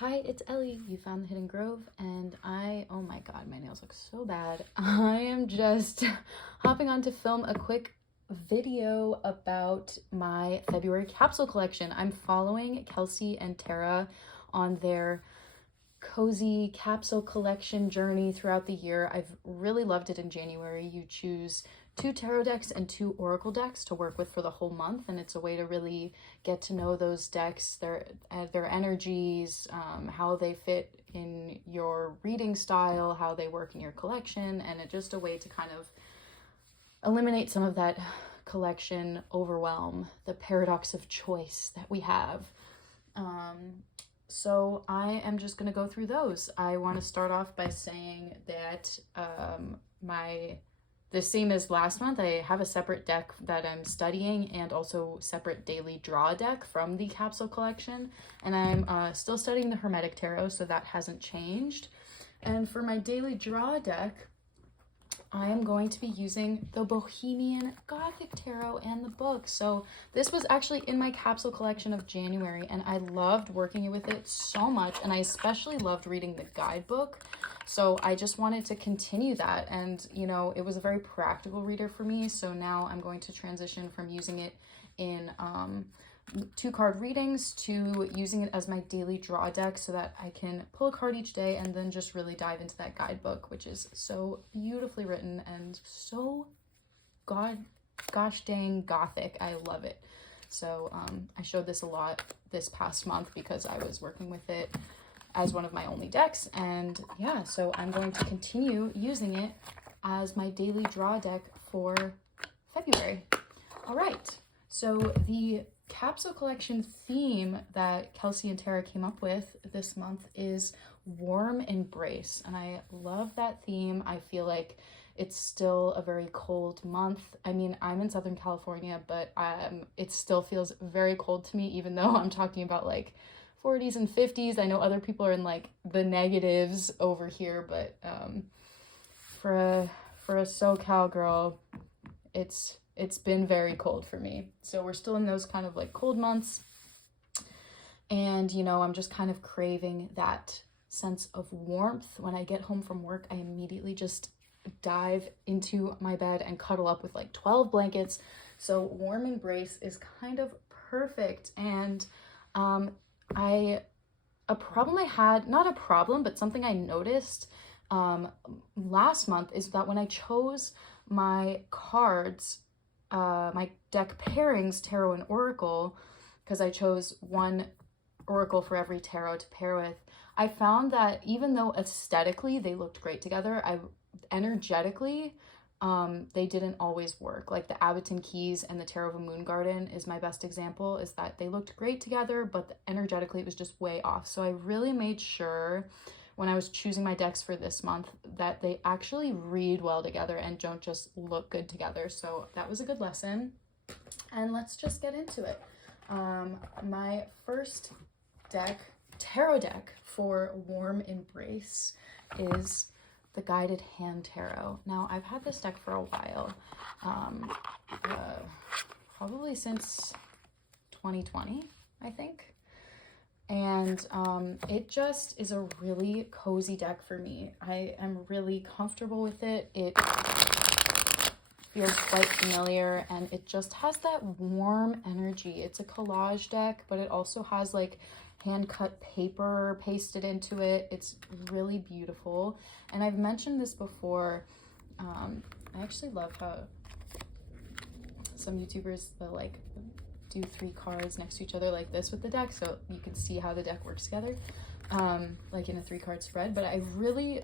Hi, it's Ellie. You found the Hidden Grove, and oh my god, my nails look so bad. I am just hopping on to film a quick video about my February capsule collection. I'm following Kelsey and Tara on their cozy capsule collection journey throughout the year. I've really loved it. In January, you choose 2 tarot decks and 2 oracle decks to work with for the whole month, and it's a way to really get to know those decks, their energies, how they fit in your reading style, how they work in your collection, and it's just a way to kind of eliminate some of that collection overwhelm, the paradox of choice that we have. So I am just going to go through those. I want to start off by saying that the same as last month, I have a separate deck that I'm studying and also separate daily draw deck from the capsule collection. And I'm still studying the Hermetic Tarot, so that hasn't changed. And for my daily draw deck, I am going to be using the Bohemian Gothic Tarot and the book. So this was actually in my capsule collection of January, and I loved working with it so much, and I especially loved reading the guidebook. So I just wanted to continue that, and you know, it was a very practical reader for me. So now I'm going to transition from using it in 2 card readings to using it as my daily draw deck so that I can pull a card each day and then just really dive into that guidebook, which is so beautifully written and so gosh dang gothic. I love it. So I showed this a lot this past month because I was working with it as one of my only decks, and yeah, so I'm going to continue using it as my daily draw deck for February. All right, so the capsule collection theme that Kelsey and Tara came up with this month is warm embrace, and I love that theme. I feel like it's still a very cold month. I mean, I'm in Southern California, but it still feels very cold to me, even though I'm talking about like 40s and 50s. I know other people are in like the negatives over here, but for a SoCal girl, it's been very cold for me. So we're still in those kind of like cold months. And, you know, I'm just kind of craving that sense of warmth. When I get home from work, I immediately just dive into my bed and cuddle up with like 12 blankets. So warm embrace is kind of perfect. And a problem I had, not a problem, but something I noticed last month is that when I chose my cards, my deck pairings, tarot and oracle, because I chose 1 oracle for every tarot to pair with, I found that even though aesthetically they looked great together, energetically, they didn't always work. Like the Abaton Keys and the Tarot of a Moon Garden is my best example, is that they looked great together, but energetically it was just way off. So I really made sure when I was choosing my decks for this month that they actually read well together and don't just look good together. So that was a good lesson. And let's just get into it. My first deck, tarot deck for warm embrace, is the Guided Hand Tarot. Now, I've had this deck for a while, probably since 2020, I think. And it just is a really cozy deck for me. I am really comfortable with it. It feels quite familiar, and it just has that warm energy. It's a collage deck, but it also has like hand-cut paper pasted into it. It's really beautiful. And I've mentioned this before. I actually love how some YouTubers like do 3 cards next to each other like this with the deck, so you can see how the deck works together, like in a 3-card spread. But I really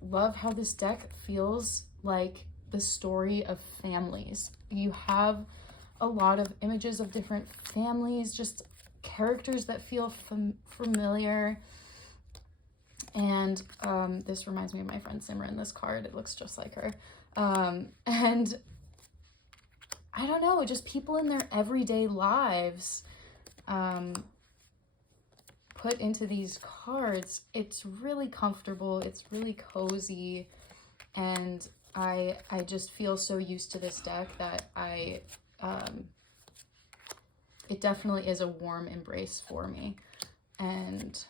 love how this deck feels like the story of families. You have a lot of images of different families, just characters that feel familiar. And this reminds me of my friend Simran, this card. It looks just like her. And I don't know, just people in their everyday lives put into these cards. It's really comfortable. It's really cozy. And I just feel so used to this deck that it definitely is a warm embrace for me. And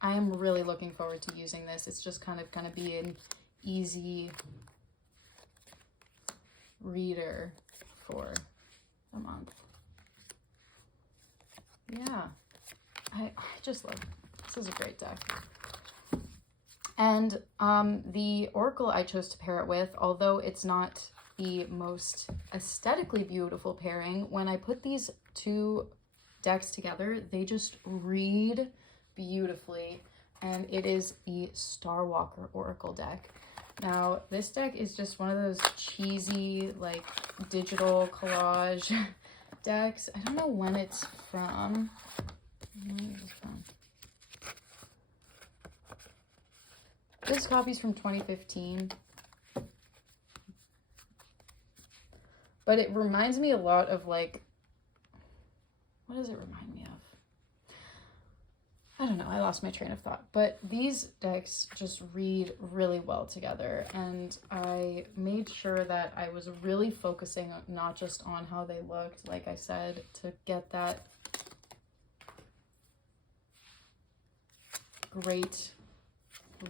I am really looking forward to using this. It's just kind of going to be an easy reader for the month. Yeah, I just love it. This is a great deck. And the Oracle I chose to pair it with, although it's not the most aesthetically beautiful pairing, when I put these two decks together, they just read beautifully. And it is the Starwalker Oracle deck. Now, this deck is just one of those cheesy, like, digital collage decks. I don't know when it's from. This copy's from 2015. But it reminds me a lot of, like, what does it remind me of? I don't know, I lost my train of thought. But these decks just read really well together. And I made sure that I was really focusing not just on how they looked, like I said, to get that great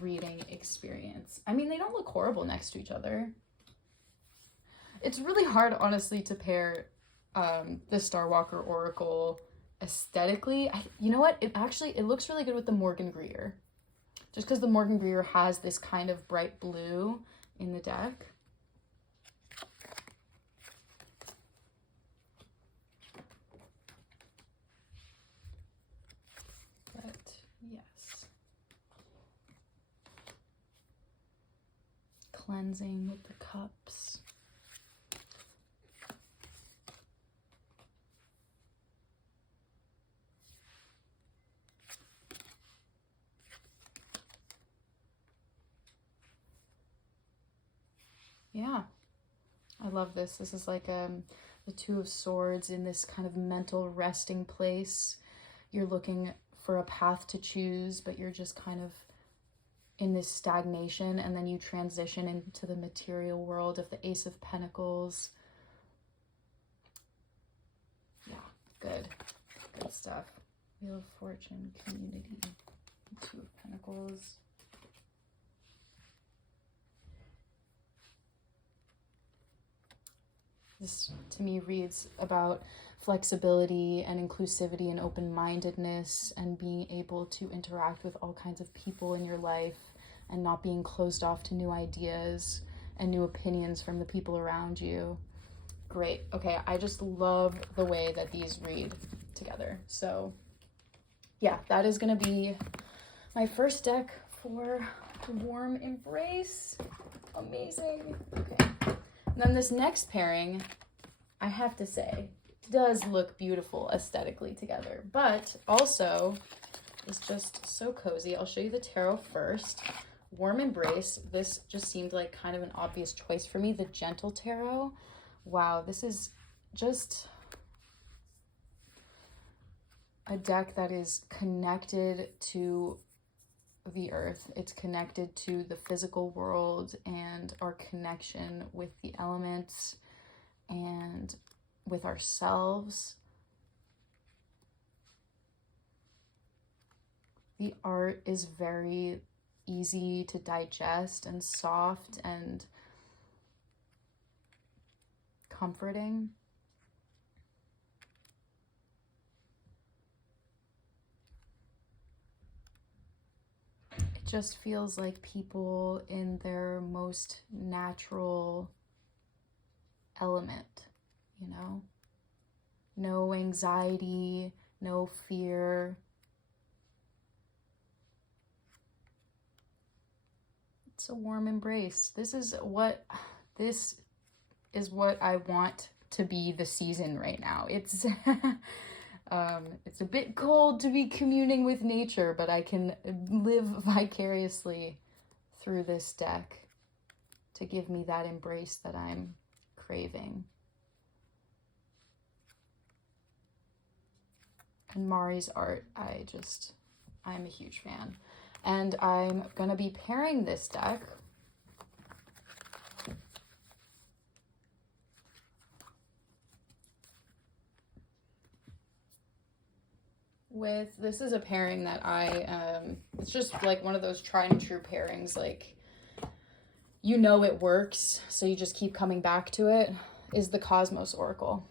reading experience. I mean, they don't look horrible next to each other. It's really hard, honestly, to pair the Starwalker Oracle aesthetically. You know what? It looks really good with the Morgan Greer. Just because the Morgan Greer has this kind of bright blue in the deck. But yes. Cleansing with the cups. Yeah, I love this. This is like the Two of Swords in this kind of mental resting place. You're looking for a path to choose, but you're just kind of in this stagnation, and then you transition into the material world of the Ace of Pentacles. Yeah, good stuff. Wheel of Fortune, community, Two of Pentacles. This, to me, reads about flexibility and inclusivity and open-mindedness and being able to interact with all kinds of people in your life and not being closed off to new ideas and new opinions from the people around you. Great. Okay, I just love the way that these read together. So, yeah, that is going to be my first deck for Warm Embrace. Amazing. Okay. And then this next pairing, I have to say, does look beautiful aesthetically together, but also is just so cozy. I'll show you the tarot first. Warm Embrace. This just seemed like kind of an obvious choice for me. The Gentle Tarot. Wow, this is just a deck that is connected to the earth. It's connected to the physical world and our connection with the elements and with ourselves. The art is very easy to digest and soft and comforting. It just feels like people in their most natural element, you know? No anxiety, no fear. It's a warm embrace. This is what I want to be the season right now. It's it's a bit cold to be communing with nature, but I can live vicariously through this deck to give me that embrace that I'm craving. And Mari's art, I'm a huge fan. And I'm gonna be pairing this deck with, this is a pairing that it's just like one of those tried and true pairings, like, you know it works, so you just keep coming back to it, is the Cosmos Oracle.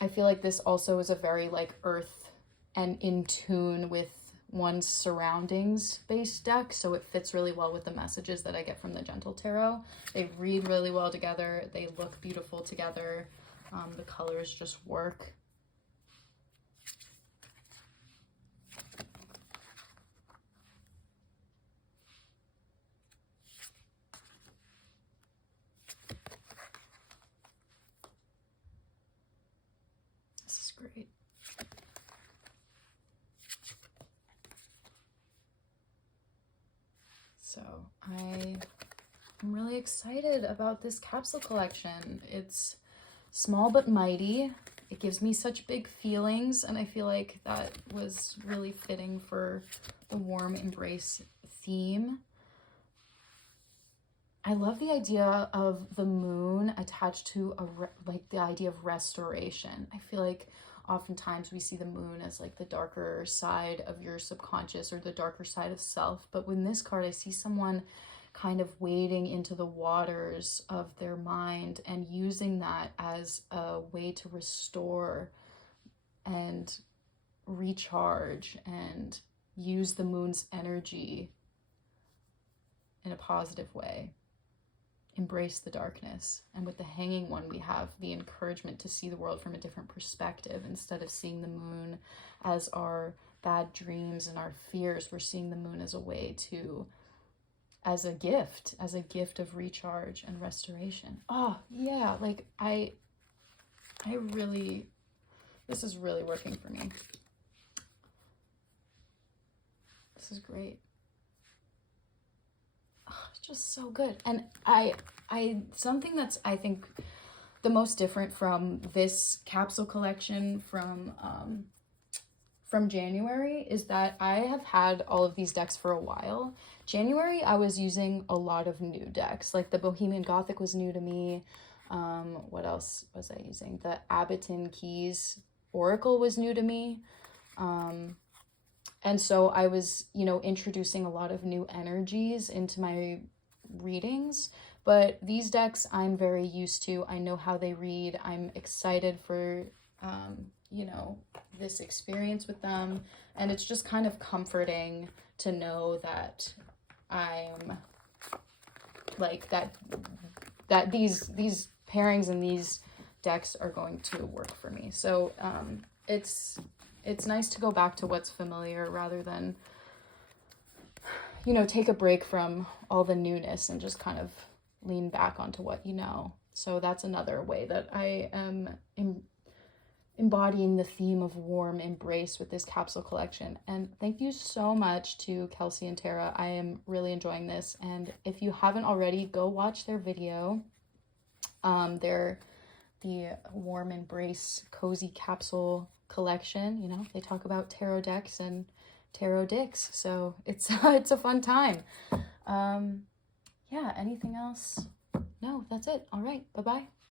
I feel like this also is a very like earth and in tune with one's surroundings based deck, so it fits really well with the messages that I get from the Gentle Tarot. They read really well together, they look beautiful together, the colors just work. This is great. So I'm really excited about this capsule collection. It's small but mighty. It gives me such big feelings, and I feel like that was really fitting for the warm embrace theme. I love the idea of the moon attached to like the idea of restoration. I feel like oftentimes we see the moon as like the darker side of your subconscious or the darker side of self, but with this card I see someone kind of wading into the waters of their mind and using that as a way to restore and recharge and use the moon's energy in a positive way. Embrace the darkness. And with the Hanging One, we have the encouragement to see the world from a different perspective. Instead of seeing the moon as our bad dreams and our fears, we're seeing the moon as a way to, as a gift of recharge and restoration. Oh yeah, like I really, this is really working for me. This is great. It's just so good. And something that's, I think, the most different from this capsule collection from January is that I have had all of these decks for a while. January, I was using a lot of new decks. Like the Bohemian Gothic was new to me. What else was I using? The Abington Keys Oracle was new to me. And so I was, you know, introducing a lot of new energies into my readings. But these decks I'm very used to. I know how they read. I'm excited for, you know, this experience with them. And it's just kind of comforting to know that I'm like that these pairings and these decks are going to work for me. So it's nice to go back to what's familiar rather than, you know, take a break from all the newness and just kind of lean back onto what you know. So that's another way that I am embodying the theme of warm embrace with this capsule collection. And thank you so much to Kelsey and Tara. I am really enjoying this. And if you haven't already, go watch their video. They're the warm embrace cozy capsule collection. You know, they talk about tarot decks and tarot dicks, so it's it's a fun time. Yeah, anything else? No, that's it. All right, bye-bye.